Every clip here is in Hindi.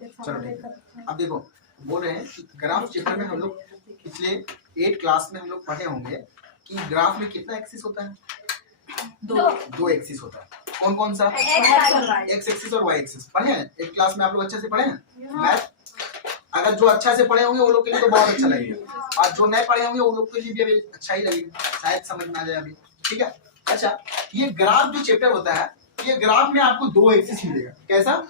चलो ठीक है। अब देखो बोल रहे हैं कि ग्राफ चैप्टर में हम लोग पिछले 8 क्लास में हम लोग पढ़े होंगे कि ग्राफ में कितना एक्सिस होता है? दो एक्सिस होता है। कौन कौन सा? एक्स एक्सिस और वाई एक्सिस। पढ़े हैं 8 क्लास में? आप लोग अच्छे से पढ़े हैं मैथ? अगर जो अच्छा से पढ़े होंगे वो लोग के लिए तो बहुत अच्छा लगेगा, और जो नहीं पढ़े होंगे वो लोग के लिए भी अभी अच्छा ही लगेगा, शायद समझ में आ जाए अभी। ठीक है। अच्छा, ये ग्राफ जो चैप्टर होता है, ये ग्राफ में आपको दो एक्सिस मिलेगा। कैसा?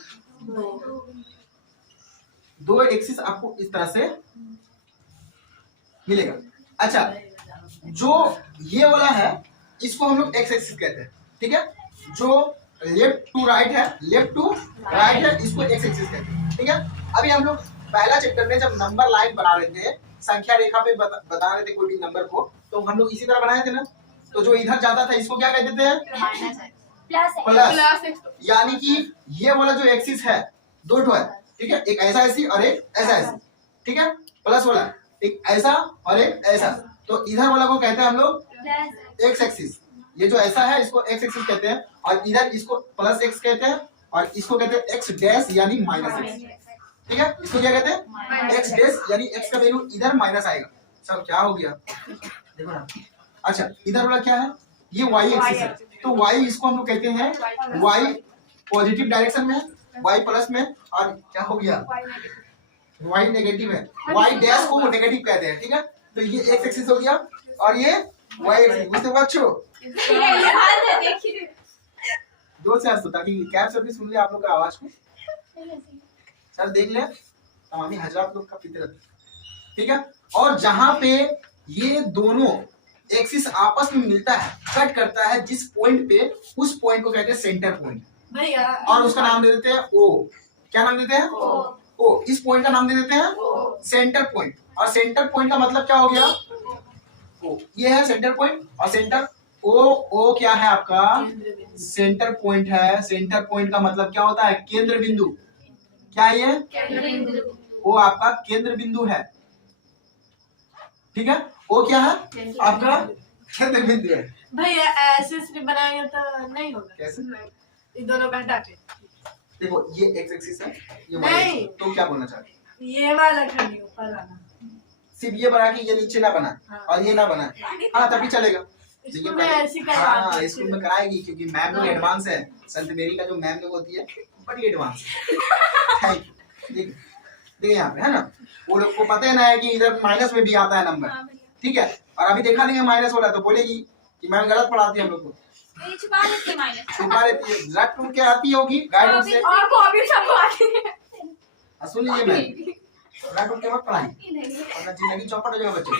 दो एक्सिस आपको इस तरह से मिलेगा। अच्छा, जो ये वाला है इसको हम लोग एक्स एक्सिस कहते हैं। ठीक है। जो लेफ्ट टू राइट है, लेफ्ट टू राइट है, इसको एक्स एक्सिस कहते हैं। ठीक है। अभी हम लोग पहला चैप्टर में जब नंबर लाइन बना रहे थे, संख्या रेखा पे बता रहे थे कोई भी नंबर को, तो हम लोग इसी तरह बनाए थे ना। तो जो इधर जाता था इसको क्या कहते थे? प्लस। यानी कि ये वाला जो एक्सिस है दो ठो है। ठीक है। एक ऐसा ऐसी और एक ऐसा ऐसी। ठीक है। प्लस वाला एक ऐसा और एक ऐसा, तो इधर वाला को कहते हैं हम लोग एक्स एक्सिस। ये जो ऐसा है इसको एक्स एक्सिस कहते हैं, और इधर इसको प्लस एक्स कहते हैं, और इसको कहते हैं एक्स डैश यानी माइनस एक्स। ठीक है। इसको क्या कहते हैं? एक्स डैश, यानी एक्स का वैल्यू इधर माइनस आएगा। सब क्या हो गया देखो ना। अच्छा, इधर वाला क्या है? ये वाई एक्सिस है, तो वाई इसको हम लोग कहते हैं वाई पॉजिटिव डायरेक्शन में है, वाई प्लस में, और क्या हो गया वाई नेगेटिव है, वाई डैश को नेगेटिव कहते हैं। ठीक है। तो ये एक्स एक्सिस हो गया और ये वाई एक्सिस। बुझते बच्चों? जोर से हंसो ताकि कैब से भी सुन ले आप लोग का आवाज को। सर देख ले तमामी हजरात लोग का फितरत। ठीक है। और जहां पे ये दोनों एक्सिस आपस में मिलता है, कट करता है जिस पॉइंट पे, उस पॉइंट को कहते हैं सेंटर पॉइंट, और उसका नाम दे देते हैं ओ। क्या नाम देते हैं? ओ। इस पॉइंट का नाम दे देते हैं सेंटर पॉइंट। और सेंटर पॉइंट का मतलब क्या हो गया? ओ। ये है सेंटर पॉइंट, और सेंटर ओ क्या है आपका? सेंटर पॉइंट है। सेंटर पॉइंट का मतलब क्या होता है? केंद्र बिंदु। क्या है ये? वो आपका केंद्र बिंदु है। ठीक है। वो क्या है? आपका केंद्र बिंदु है। भैया ऐसे बनाएंगे तो नहीं होगा। कैसे? इन दोनों का हटा के देखो, ये एक्स एक्सिस है, ये वाई एक्सिस। तो क्या बोलना चाहते? ये वाला खाली ऊपर वाला, सिर्फ ये बना के ये नीचे ना बना, और ये ना बना, हाँ तभी चलेगा। इसको मैं ऐसी हाँ, इसको में कराएगी क्योंकि मैम लोग एडवांस है। संत मेरी का जो मैम लोग होती है बड़ी एडवांस है। देखिए यहाँ पे है ना, वो लोग को पता है ना है कि इधर माइनस में भी आता है नंबर। ठीक है। और अभी देखा नहीं है माइनस वाला, तो बोलेगी कि मैम गलत पढ़ाती है हम लोग को। छुपा लेती है माइनस, छुपा लेती है। रट के आती होगी गाइड से, और कॉपी छपवाती है। सुन लीजिए मैम, रट के मत पढ़ाई वरना जिंदगी चौपट हो जाएगा बच्चे।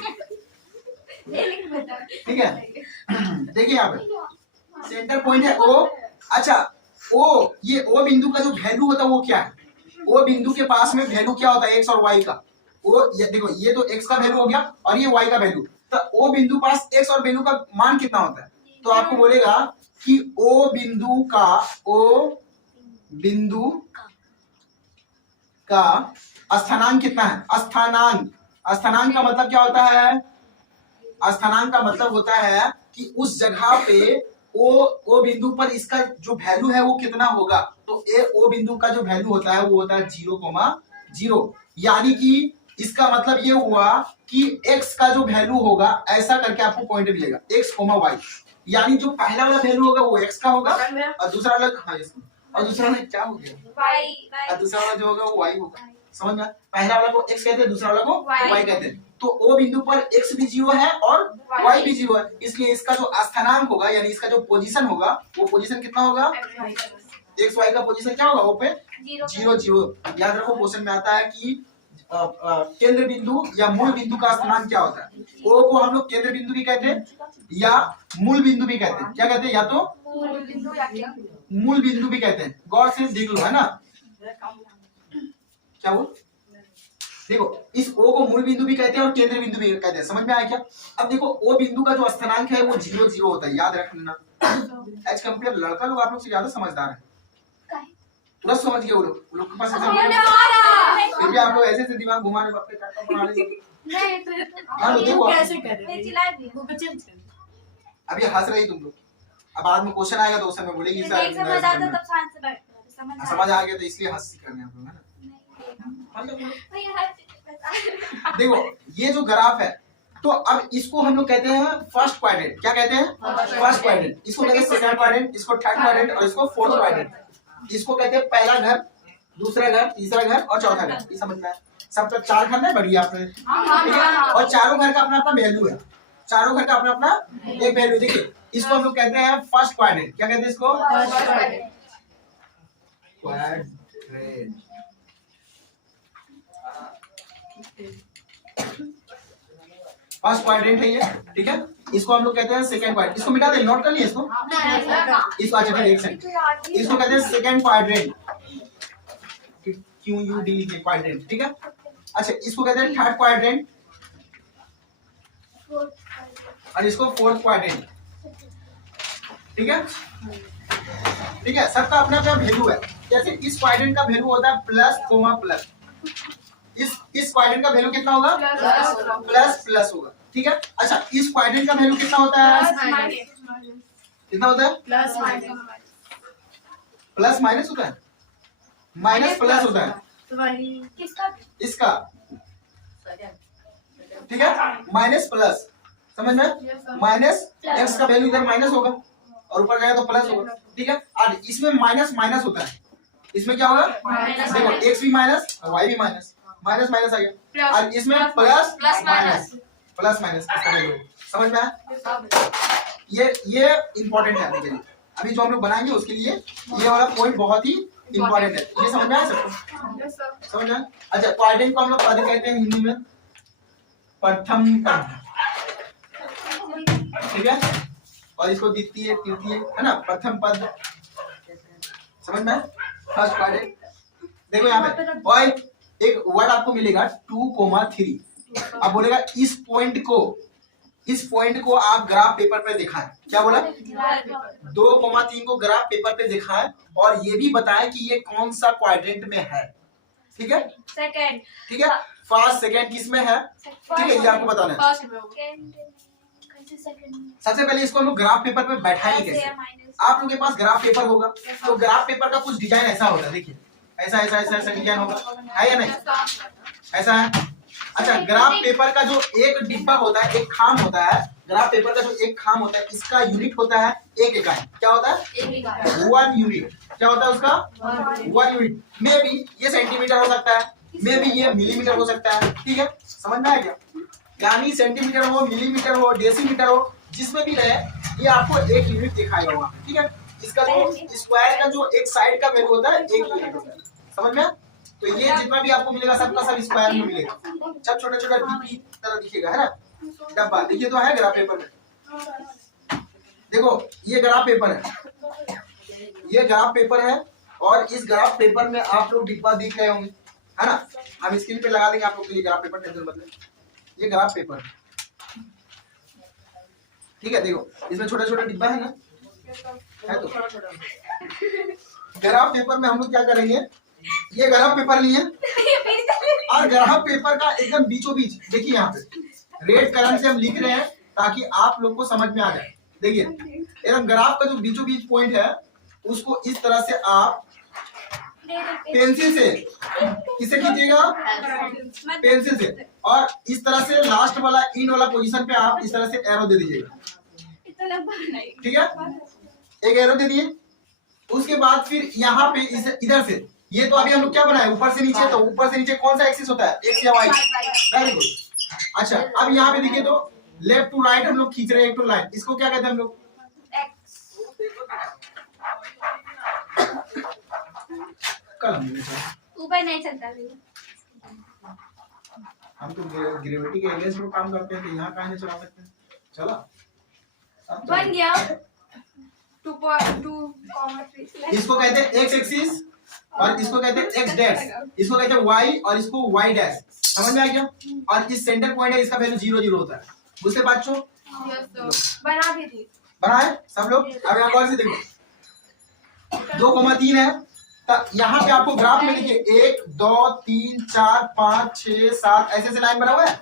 ठीक है। देखिए यहाँ पे सेंटर पॉइंट है ओ। अच्छा, ओ, ये ओ बिंदु का जो वैल्यू होता है वो क्या है? ओ बिंदु के पास में वैल्यू क्या होता है? एक्स और वाई का। वो ये देखो, ये तो एक्स का वैल्यू हो गया और ये वाई का वैल्यू। तो ओ बिंदु पास एक्स और वैल्यू का मान कितना होता है? तो आपको बोलेगा कि ओ बिंदु का स्थानांक कितना है? स्थानांक का मतलब क्या होता है? स्थानांक का मतलब होता है कि उस जगह पे ओ बिंदु पर इसका जो वैल्यू है वो कितना होगा। तो ओ बिंदु का जो वैल्यू होता है वो होता है 0,0। यानी कि इसका मतलब ये हुआ कि x का जो वैल्यू होगा, ऐसा करके आपको पॉइंट मिलेगा x, y। यानी जो पहला वाला वैल्यू होगा वो x का होगा, और दूसरा वाला और दूसरा वाला क्या हो गया? और दूसरा वाला जो होगा वो y होगा। समझ में? पहला वाला को x कहते हैं, दूसरा वाला को y कहते हैं। तो ओ बिंदु पर x भी 0 है और y भी 0 है, इसलिए इसका जो स्थानांक होगा यानी इसका जो पोजीशन होगा वो पोजीशन कितना होगा? एक्स वाई का पोजीशन क्या होगा? वो पे 0,0। याद रखो क्वेश्चन में आता है कि केंद्र बिंदु या मूल बिंदु का स्थानांक क्या होता है? ओ को हम लोग केंद्र बिंदु भी कहते हैं या मूल बिंदु भी कहते हैं। क्या कहते हैं? या तो मूल बिंदु भी कहते हैं। गौर से देख लो, है ना क्या वो? देखो, इस ओ को मूल बिंदु भी कहते हैं और केंद्र बिंदु भी कहते हैं। समझ में आया क्या? अब देखो, ओ बिंदु का जो स्थानांक है वो 0,0 होता है, याद रखना। एज कंपेयर लड़का लोग आप लोग से ज्यादा समझदार है, तुरंत समझ गए वो लोग के पास फिर भी आप लोग ऐसे से दिमाग घुमाने अब ये हंस रही तुम लोग। अब बाद में क्वेश्चन आएगा तो उस समय बोलेगी समझ आ गया तो इसलिए हंसी करने आप लोग, है ना। भैया हर चीज पता है। देखो ये जो ग्राफ है, तो अब इसको हम लोग कहते हैं फर्स्ट क्वाड्रेंट। क्या कहते हैं? First quadrant. इसको कहते हैं सेकंड क्वाड्रेंट, इसको थर्ड क्वाड्रेंट और इसको फोर्थ क्वाड्रेंट। इसको कहते हैं पहला घर, दूसरा घर, तीसरा घर और चौथा घर। ये समझ में आया? सबका 4 घर है, बढ़िया आपने, ठीक है। और चारों घर का अपना अपना वैल्यू है, चारों घर का अपना अपना एक वैल्यू। देखिए इसको हम लोग कहते हैं फर्स्ट क्वाड्रेंट। क्या कहते हैं इसको? क्वाड्रेंट। फर्स्ट क्वाड्रेंट है ये, ठीक है। इसको हम लोग कहते हैं सेकंड क्वाड्रेंट। इसको मिटा दे, नोट कर लिए इसको। इसको अच्छा एक सेकंड, इसको कहते हैं सेकंड क्वाड्रेंट, QUD लिखे क्वाड्रेंट, ठीक है। अच्छा इसको कहते हैं थर्ड क्वाड्रेंट और इसको फोर्थ क्वाड्रेंट, ठीक है। ठीक है, सबका अपना अपना वैल्यू है। जैसे इस क्वाड्रेंट का वैल्यू होता है प्लस कोमा प्लस, इस क्वाड्रेंट का वैल्यू कितना होगा? प्लस प्लस होगा, ठीक है। अच्छा इस क्वाड्रेंट का वैल्यू कितना होता है? कितना होता है? प्लस माइनस होता है, माइनस प्लस होता है। तो वही किसका? इसका, ठीक है, माइनस प्लस, समझ में? माइनस एक्स का वैल्यू इधर माइनस होगा और ऊपर गया तो प्लस होगा, ठीक है। और इसमें माइनस माइनस होता है, इसमें क्या होगा? देखो एक्स भी माइनस और वाई भी माइनस, माइनस माइनस आ गया। और इसमें plus plus minus, plus minus, समझ में आया? ये इंपॉर्टेंट है आपके लिए। अभी जो हम लोग बनाएंगे उसके लिए ये वाला पॉइंट बहुत ही इंपॉर्टेंट है। ये समझ में आया सबको? समझ में आया? अच्छा क्वाड्रेंट को हम लोग पद कहते हैं हिंदी में प्रथम पद, ठीक है। और इसको द्वितीय, तृतीय, है ना, प्रथम पद, समझ में? First quadrant. देखो यहाँ पे और एक वर्ड आपको मिलेगा 2,3। अब बोलेगा इस पॉइंट को आप ग्राफ पेपर पे दिखाएं। क्या बोला? 2,3 को ग्राफ पेपर पे दिखाएं और ये भी बताएं कि ये कौन सा क्वाड्रेंट में है, ठीक है। सेकंड, ठीक है, फर्स्ट सेकंड किस में है, ठीक है, ये आपको बताना है। फर्स्ट में होगा। सबसे पहले इसको हम लोग ग्राफ पेपर पे बैठाएंगे कैसे? आप लोगों के पास ग्राफ पेपर होगा, तो ग्राफ पेपर का कुछ डिजाइन ऐसा होगा, देखिए ऐसा ऐसा ऐसा ऐसा डिजाइन होगा, है या नहीं? ऐसा है। अच्छा ग्राफ पेपर का जो एक डिब्बा होता है, एक खाम होता है, ग्राफ पेपर का जो एक खाम होता है, इसका यूनिट होता है एक इकाई। क्या होता है? 1 यूनिट। क्या होता है उसका? 1 यूनिट। मे बी ये सेंटीमीटर हो सकता है, मे बी ये मिलीमीटर हो सकता है, ठीक है। समझ में आया क्या? यानी सेंटीमीटर हो, मिलीमीटर हो, डेसीमीटर हो, जिसमें भी रहे ये आपको एक यूनिट दिखाएगा होगा, ठीक है। इसका जो स्क्वायर का जो एक साइड का वैल्यू होता है 1 यूनिट होता है, समझ में? तो ये जितना भी आपको मिलेगा सबका सब स्क्वायर में मिलेगा, सब छोटा छोटा डिब्बी तरह दिखेगा, है ना, डब्बा। देखिए तो है ग्राफ पेपर में, देखो ये ग्राफ पेपर है, ये ग्राफ पेपर है और इस ग्राफ पेपर में आप लोग डिब्बा दिख रहे होंगे, है ना। हम स्क्रीन पे लगा देंगे आप लोग के लिए ग्राफ पेपर, टेंशन मत ले। ये ग्राफ पेपर, ठीक है। देखो इसमें छोटा छोटा डिब्बा है ना, है तो ग्राफ पेपर में हम लोग क्या करेंगे, ये ग्राफ पेपर लिए और ग्राफ पेपर का एकदम बीचों बीच देखिए यहाँ पे रेड कलर से हम लिख रहे हैं ताकि आप लोग को समझ में आ जाए। देखिए एकदम ग्राफ का जो बीचों बीच पॉइंट है उसको इस तरह से आप पेंसिल से किसे खींचिएगा, पेंसिल से, और इस तरह से लास्ट वाला इन वाला पोजीशन पे आप इस तरह से एरो दे दीजिएगा, ठीक है। एक एरो दे दिए, उसके बाद फिर यहाँ पे इधर से, ये तो अभी हम लोग क्या बनाए ऊपर से नीचे, तो ऊपर से नीचे कौन सा एक्सिस होता है, एक्स या वाई, वेरी गुड। अच्छा अब यहाँ पे देखिए तो लेफ्ट टू राइट हम लोग खींच रहे हैं एक तो लाइन, इसको क्या कहते हैं हम लोग, ऊपर नहीं चलता, हम तो ग्रेविटी के अगेंस्ट में काम करते हैं, तो यहाँ कहाँ नहीं चला सकते हैं, चला बन गया 2.2, इसको कहते हैं एक्स एक्सिस और इसको कहते हैं एक्स डैश, इसको कहते हैं वाई और इसको वाई डैश, समझ में आ गया। और इस सेंटर पॉइंट है, इसका वैल्यू 0 0 होता है, बुझते बच्चों? बना भी थी, बनाए सब लोग। अब यहाँ कौन से देखो 2,3 है, यहाँ पे आपको ग्राफ में देखिए 1 2 3 4 5 6 7 ऐसे ऐसे लाइन बना हुआ है।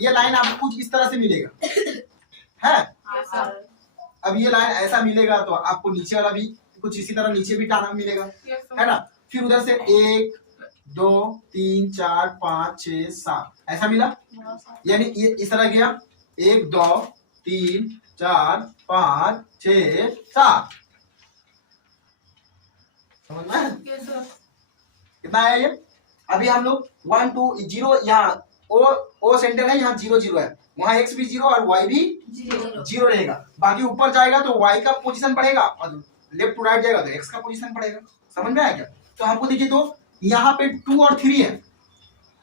ये लाइन आपको कुछ इस तरह से मिलेगा, है। अब ये लाइन ऐसा मिलेगा तो आपको नीचे वाला भी कुछ इसी तरह नीचे भी टाना मिलेगा, है ना। फिर उधर से 1 2 3 4 5 6 7 ऐसा मिला। यानी ये इस तरह गया 1 2 3 4 5 6 7। समझ में Yes, sir. कितना है ये? अभी हम लोग 1 2 0 यहाँ ओ सेंटर है, यहाँ 0 0 है, वहां x भी 0 और y भी 0 रहेगा। बाकी ऊपर जाएगा तो y का पोजीशन बढ़ेगा और लेफ्ट टू राइट जाएगा तो x का पोजीशन बढ़ेगा। समझ में आया क्या? तो हमको देखिए तो यहाँ पे 2 और 3 है,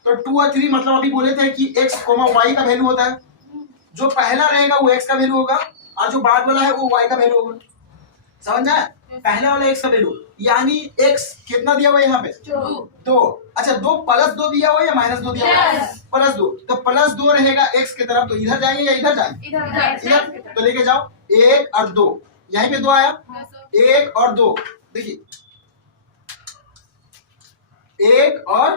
तो 2 और 3 मतलब अभी बोले थे कि x, y का वैल्यू होता है। जो पहला रहेगा वो x का वैल्यू होगा और जो बाद वाला है वो y का वैल्यू होगा। समझ आया? पहला वाला x का वैल्यू, यानी x कितना दिया हुआ है यहाँ पे? 2। अच्छा 2 प्लस 2 दिया हुआ है या माइनस 2 दिया हुआ है? प्लस 2। तो प्लस 2 रहेगा x की तरफ, तो इधर जाएंगे या इधर जाएंगे? इधर। तो लेके जाओ 1 और 2, यहीं पे 2 आया, 1 और 2। देखिए 1 और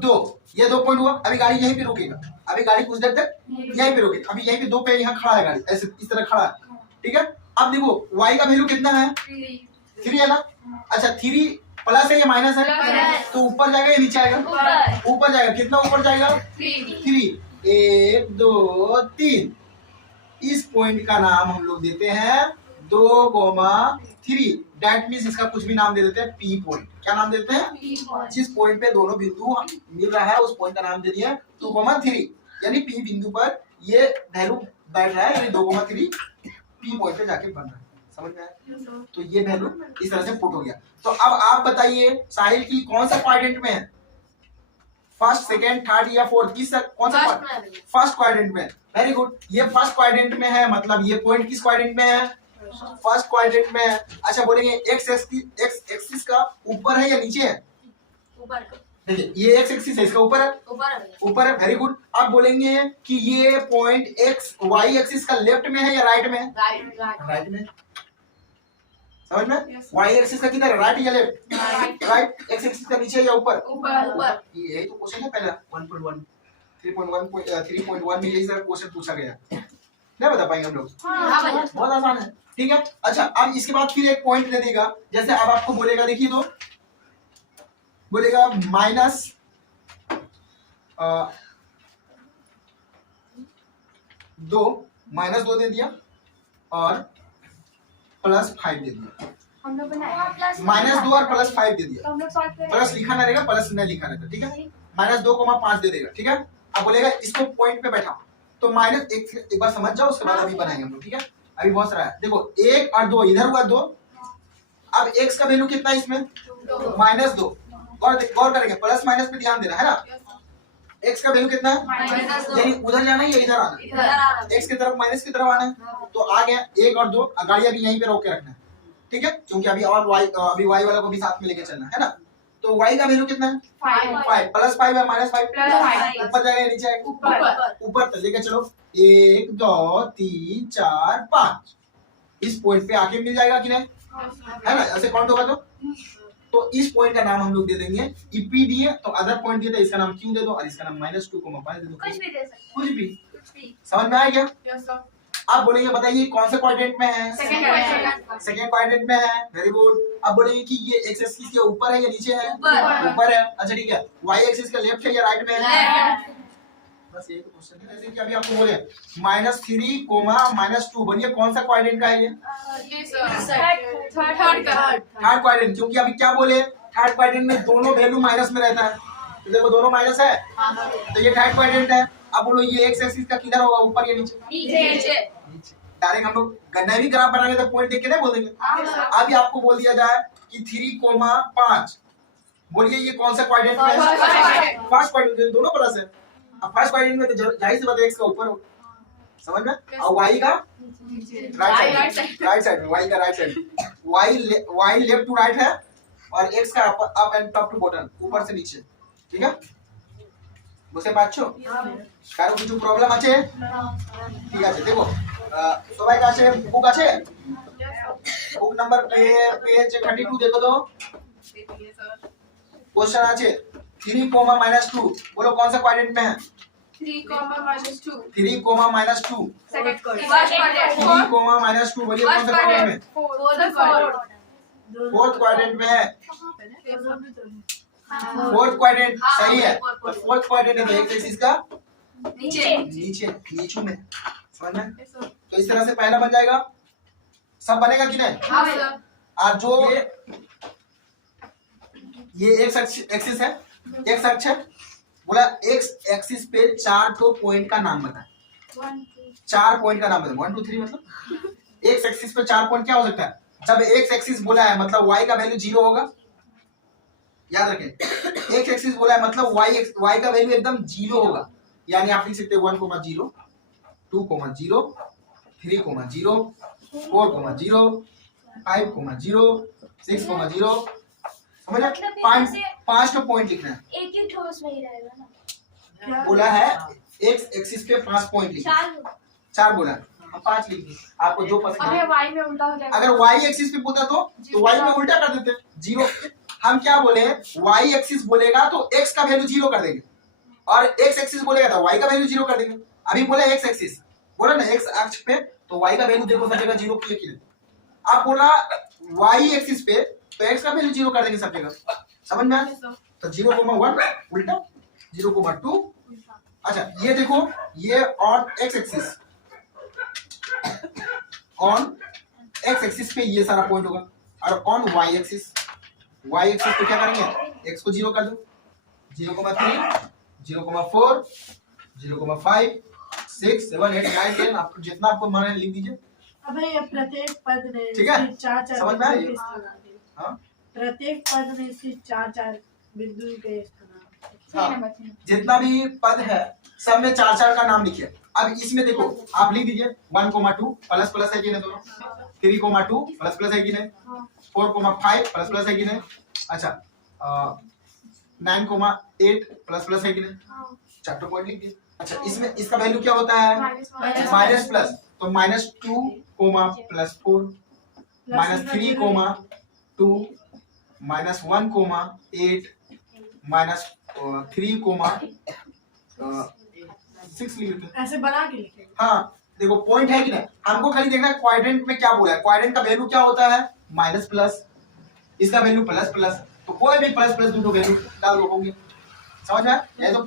2, ये 2 पॉइंट हुआ। अभी गाड़ी यहीं पे रुकेगा, अभी गाड़ी कुछ देर तक यहीं पे रुकेगी। अभी यहीं पे 2 पे यहाँ खड़ा है गाड़ी, ऐसे इस तरह खड़ा है, ठीक है। अब देखो y का वैल्यू कितना है? 3 है ना। अच्छा 3 प्लस है या माइनस है? तो ऊपर जाएगा या नीचे आएगा? ऊपर जाएगा। कितना ऊपर जाएगा? 3। 1 2 3। इस पॉइंट का नाम हम लोग देते हैं 2,3। दैट मीन्स इसका कुछ भी नाम दे देते हैं P पॉइंट। क्या नाम देते हैं? जिस पॉइंट पे दोनों बिंदु मिल रहा है उस पॉइंट का नाम दे दिया 2,3, यानी P बिंदु पर ये वैल्यू बैठ रहा है, यानी 2,3 P पॉइंट पे जाके बन रहा है। समझ में आया? तो ये वैल्यू इस तरह से पुट हो गया। तो अब आप बताइए साहिल की कौन सा क्वाड्रेंट में है? फर्स्ट, सेकंड, थर्ड या फोर्थ? किस कौन सा? फर्स्ट क्वाड्रेंट में। Very good. ये फर्स्ट क्वाड्रेंट में है, मतलब ये पॉइंट किस क्वाड्रेंट में है? फर्स्ट क्वाड्रेंट में है। अच्छा बोलेंगे एक्स एक्सिस का ऊपर है या नीचे है? देखिए ये एक्स एक्सिस है, इसका ऊपर है, ऊपर है। Very good. अब बोलेंगे कि ये पॉइंट एक्स वाई एक्सिस का लेफ्ट में है या राइट में? राइट में। समझ में? वाई एक्सिस का किधर है? राइट या लेफ्ट? राइट। एक्स एक्सिस का नीचे या ऊपर? ये तो क्वेश्चन है पहला 1.1 3.1 में यही सारा क्वेश्चन पूछा गया। नहीं बता पाएंगे हम लोग? बहुत आसान है, ठीक है। अच्छा अब इसके बाद फिर एक पॉइंट दे देगा, जैसे अब आपको बोलेगा, देखिए तो बोलेगा माइनस -2 दे दिया और +5 दे दिया। हम लोग बनाए -2 और +5 दे दिया। तो हम लोग सॉल्व करेंगे। प्लस लिखा ना रहेगा, प्लस नहीं लिखा रहेगा, ठीक है। -2,5 दे देगा, ठीक है। अब बोलेगा इसको पॉइंट पे बैठा, तो माइनस एक बार समझ जाओ, उसके बाद अभी बनाएंगे हम लोग, ठीक है। अभी बहुत सारा है। देखो 1 और 2 इधर हुआ 2। अब x का वैल्यू कितना है इसमें? -2। गौर करेंगे, प्लस माइनस पे ध्यान देना है ना। x का वैल्यू कितना है? यानी उधर जाना है या इधर आना? x की तरफ माइनस की तरफ आना है। तो आ गया 1 और 2। गाड़ी अभी यहीं पे रोक के रखना है, ठीक है, क्योंकि अभी और अभी y वाला को भी साथ में लेके चलना है ना। तो y का वैल्यू कितना है? 5। +5 है -5? ऊपर जाएगा या नीचे आएगा? ऊपर। तो लेके चलो 1 2 3 4 5। इस पॉइंट पे आके मिल जाएगा कि नहीं? है ना, ऐसे काउंट होगा तो इस पॉइंट का नाम हम लोग दे देंगे P दिए तो अदर पॉइंट दिए तो इसका नाम Q दे दो और इसका नाम -2,5 दे दो। कुछ भी दे सकते कुछ भी। कुछ भी। समझ में आया क्या? Yes, sir. आप बोलेंगे बताइए कौन से क्वाड्रेंट में है? Second quadrant. सेकंड क्वाड्रेंट में है। Very good. अब बोलेंगे कि ये एक्स एक्सिस के ऊपर है या नीचे है? ऊपर है। अच्छा ठीक है, वाई एक्सिस का लेफ्ट है या राइट में है? Left. बस यही तो क्वेश्चन है। जैसे कि अभी आपको बोले -3, -2, बोलिए कौन सा क्वाड्रेंट का है ये? Yes, sir. Third का. Third quadrant. क्योंकि अभी क्या बोले, थर्ड क्वाड्रेंट में दोनों वैल्यू माइनस में रहता है, तो देखो दोनों माइनस है, तो ये थर्ड क्वाड्रेंट है। अब बोलो ये एक्स एक्सिस का किधर होगा, ऊपर या नीचे? नीचे. डायरेक्ट हम लोग गन्ना भी ग्राफ बनाएंगे तो पॉइंट देख के नहीं बोल देंगे। अभी आपको बोल दिया जाए कि 3,5, बोलिए ये कौन सा क्वाड्रेंट में है? First quadrant. दोनों प्लस है। अब फर्स्ट क्वाड्रेंट में तो जाहिर सी बात है एक्स का ऊपर हो, समझ में। और वाई का राइट साइड में, वाई का right side. Y left to right है और एक्स का up and top to bottom, ऊपर से नीचे, ठीक है। বুঝতে পারছো? কারো কিছু প্রবলেম আছে? ঠিক আছে, দেখো সবাই কাছে বুক আছে? বুক নাম্বার পেজ 32 দেখো তো। क्वेश्चन আছে 3, -2, बोलो कौन सा क्वाड्रेंट में है? 3, -2. 3, -2। Second quadrant. 3, -2, बोलिए कौन सा क्वाड्रेंट में? Fourth quadrant. फोर्थ क्वाड्रेंट में है। फोर्थ क्वाड्रेंट हाँ, सही है। fourth तो फोर्थ क्वाड्रेंट है तो एक्स एक्सिस का नीचे नीचे नीचू में, समझ में? तो इस तरह से पहला बन जाएगा। सब बनेगा कि नहीं? हाँ सर और जो ये एक्स एक्सिस है, एक्स अक्ष है, बोला एक्स एक्सिस पे 4 तो पॉइंट का नाम बता। 4 पॉइंट का नाम बता। 1 2 3 मतलब एक्स एक्सिस पे 4 पॉइंट क्या हो सकता है? जब एक्स एक्सिस बोला है मतलब वाई का वैल्यू 0 होगा, याद रखें। एक्स एक्सिस बोला है मतलब वाई का वैल्यू एकदम 0 होगा, यानी आप लिख सकते हैं 1 0 2 0 3 0 4 0 5 0 6 0, समझ में? 5 तो पॉइंट लिखना है। एक ही ठोस में ही रहेगा ना। बोला है एक्स एक्सिस पे 5 पॉइंट लिखना है। 4 बोला है, हम 5 लिख दिए, आपको जो पसंद अबे है। वाई में उल्टा हो जाएगा। अगर वाई एक्सिस पे पूछा तो वाई में उल्टा कर देते 0। हम क्या बोले, वाई एक्सिस बोलेगा तो एक्स का वैल्यू 0 कर देंगे, और एक्स एक्सिस बोलेगा तो वाई का वैल्यू 0 कर देंगे। अभी बोला एक्स एक्सिस, बोला ना एक्स अक्ष पे, तो वाई का वैल्यू देखो सब जगह 0 किए किए। आप बोला वाई एक्सिस पे तो एक्स का वैल्यू 0 कर देंगे सब जगह, समझ में आया? तो 0,1 उल्टा, 0,2। अच्छा ये देखो, ये on x axis, on x axis पे ये सारा पॉइंट होगा, और ऑन वाई एक्सिस पे क्या करेंगे, एक्स को 0 कर दो। 0,3 0,4 0,5 6 7 8 9 10, आपको जितना आपको मन है लिख दीजिए। अबे ये प्रत्येक पद में ठीक है? इसकी 4 समझ में आया? बिंदु के स्थान है। हाँ प्रत्येक पद में इसकी 4 बिंदु के स्थान। हाँ, जितना भी पद है सब में 4 का नाम लिखिए। अब इसमें देखो आप लिख दीजिए 1,2 प्लस प्लस है कि नहीं दोनों, 3,2 प्लस प्लस है कि नहीं, 4,5 प्लस प्लस है कि नहीं, अच्छा 9,8 प्लस प्लस है कि नहीं, 4 पॉइंट लिख दिए। अच्छा इसमें इसका वैल्यू क्या होता है, माइनस प्लस, तो -2, +4 -3, -2 -1, -8 -3, 6 लिख देते हैं। ऐसे बना के लिखेंगे। हाँ देखो पॉइंट है कि नहीं, हमको खाली देखना है क्वाड्रेंट में क्या बोला है। क्वाड्रेंट का वैल्यू क्या होता है, माइनस प्लस, इसका वैल्यू प्लस प्लस, तो कोई भी प्लस प्लस दोनों वैल्यू डाल दो होंगे, समझ में आया? ये तो